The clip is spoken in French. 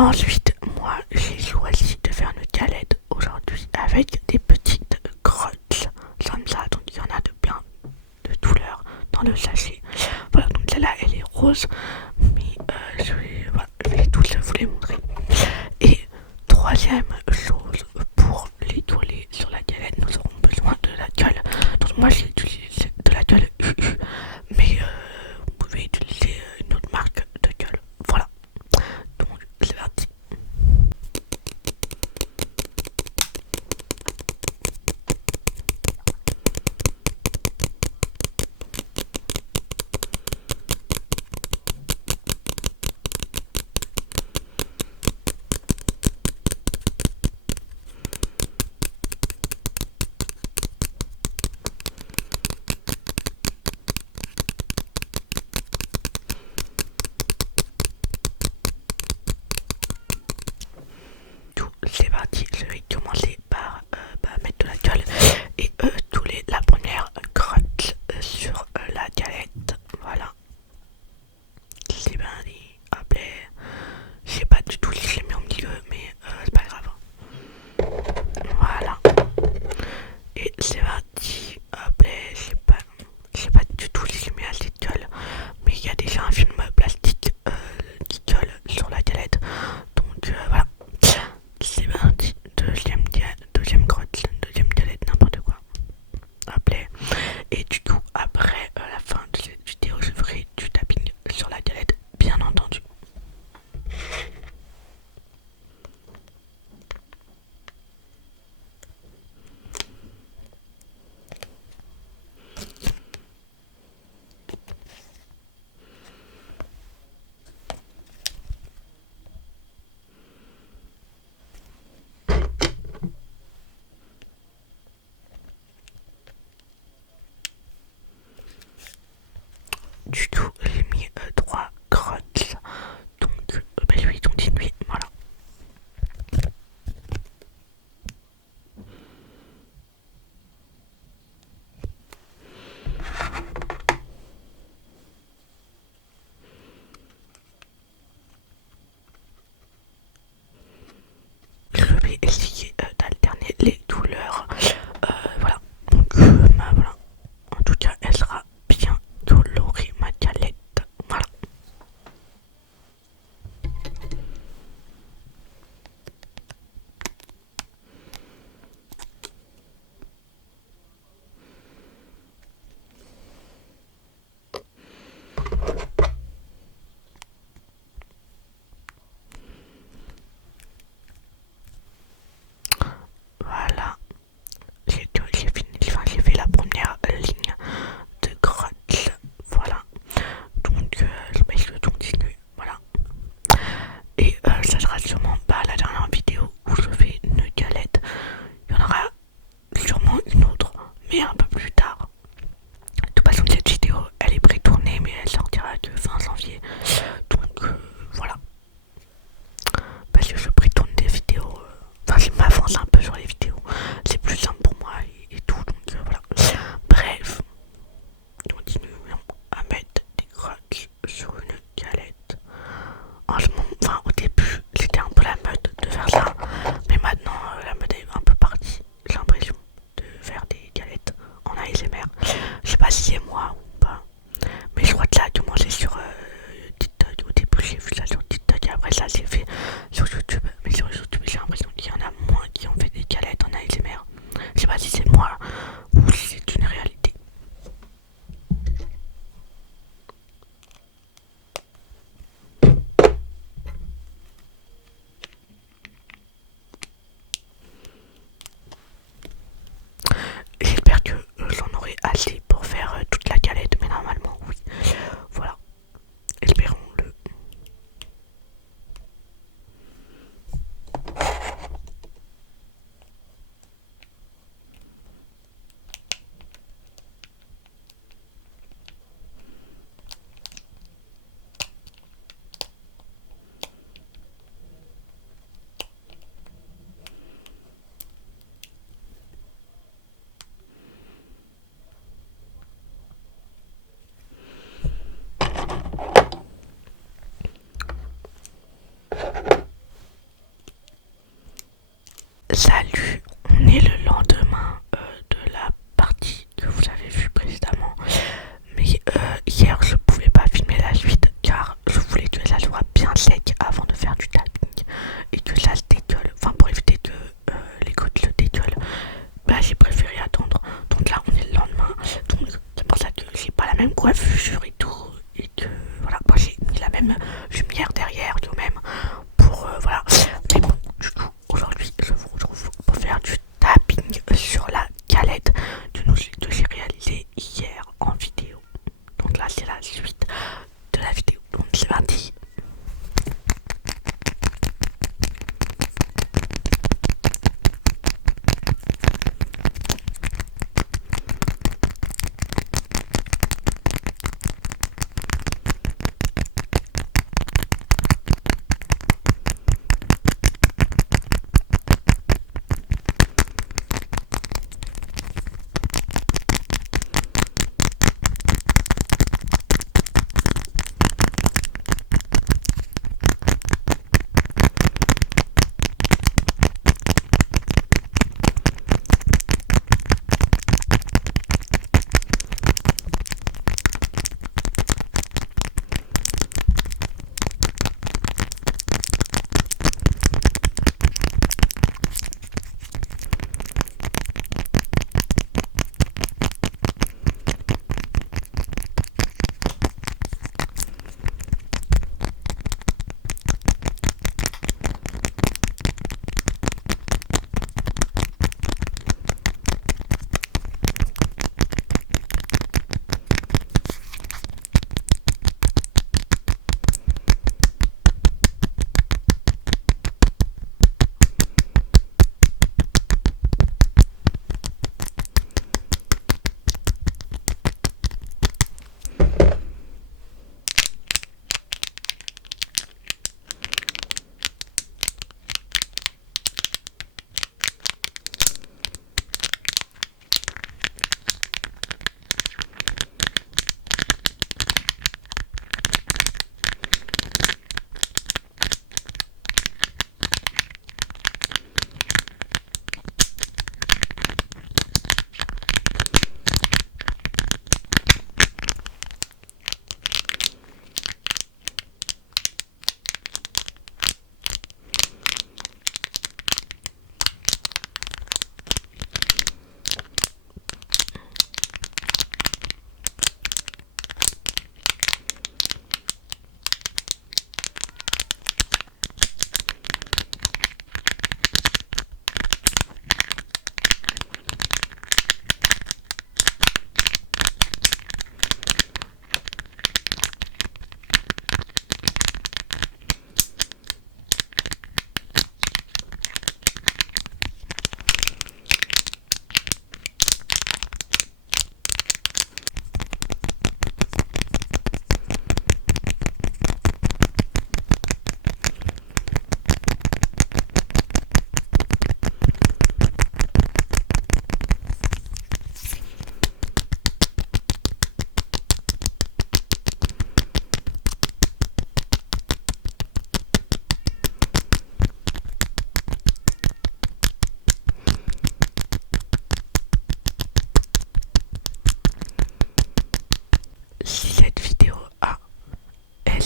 Ensuite, moi, j'ai choisi de faire une galette aujourd'hui avec des petites grottes comme ça. Donc, il y en a de plein de couleurs dans le sachet. Voilà, donc celle-là, elle est rose, mais voilà, je vais tous vous les montrer. Et troisième chose, pour l'étoiler sur la galette, nous aurons besoin de la gueule. Donc, moi, j'ai utilisé de la gueule UU, mais vous pouvez utiliser une autre marque de gueule. Voilà, donc c'est parti. C'est parti, je vais commencer par mettre de la gueule et touler la première crotte sur la galette. Voilà, c'est parti. Hop là. Je sais pas du tout si je l'ai mis au milieu, mais c'est pas grave. Voilà, et c'est parti. Hop là, je sais pas du tout si je mets assez de gueule, mais il y a déjà un film plastique qui colle sur la galette. Donc voilà. C'est parti, deuxième grotte, deuxième galette, n'importe quoi. Hop là. Et du coup, après la fin de cette vidéo, je ferai du tapping sur la galette, bien entendu. Du coup, j'ai mis 3 grottes. Donc, je vais continuer. Voilà. Je vais essayer d'alterner les couleurs. Voilà. Donc, voilà. En tout cas, elle sera bien colorée, ma galette. Voilà. Voilà. J'ai fini, enfin, j'ai fait la première ligne de grotte. Voilà. Donc, je continue. Voilà. Et ça sera sûrement pas la dernière vidéo où je fais une galette. Il y en aura sûrement une autre, mais un peu plus tard. De toute façon, cette vidéo, elle est pré-tournée, mais elle sortira que fin janvier. Donc, voilà. Parce que je pré-tourne des vidéos. Enfin, je m'avance un peu sur les vidéos. Salut, on est le lendemain de la partie que vous avez vue précédemment. Mais hier je pouvais pas filmer la suite car je voulais que ça soit bien sec avant de faire du tapping et que ça se dégueule. Enfin pour éviter que les gouttes se dégueulent. Bah j'ai préféré attendre. Donc là on est le lendemain. Donc c'est pour ça que j'ai pas la même coiffure et tout. Et que voilà, moi j'ai mis la même lumière derrière quand même pour voilà. Mais bon, du coup, aujourd'hui, je vous retrouve pour faire du tapping sur la galette que j'ai réalisé hier en vidéo. Donc là, c'est la suite de la vidéo. Donc c'est parti. Si cette vidéo a, elle,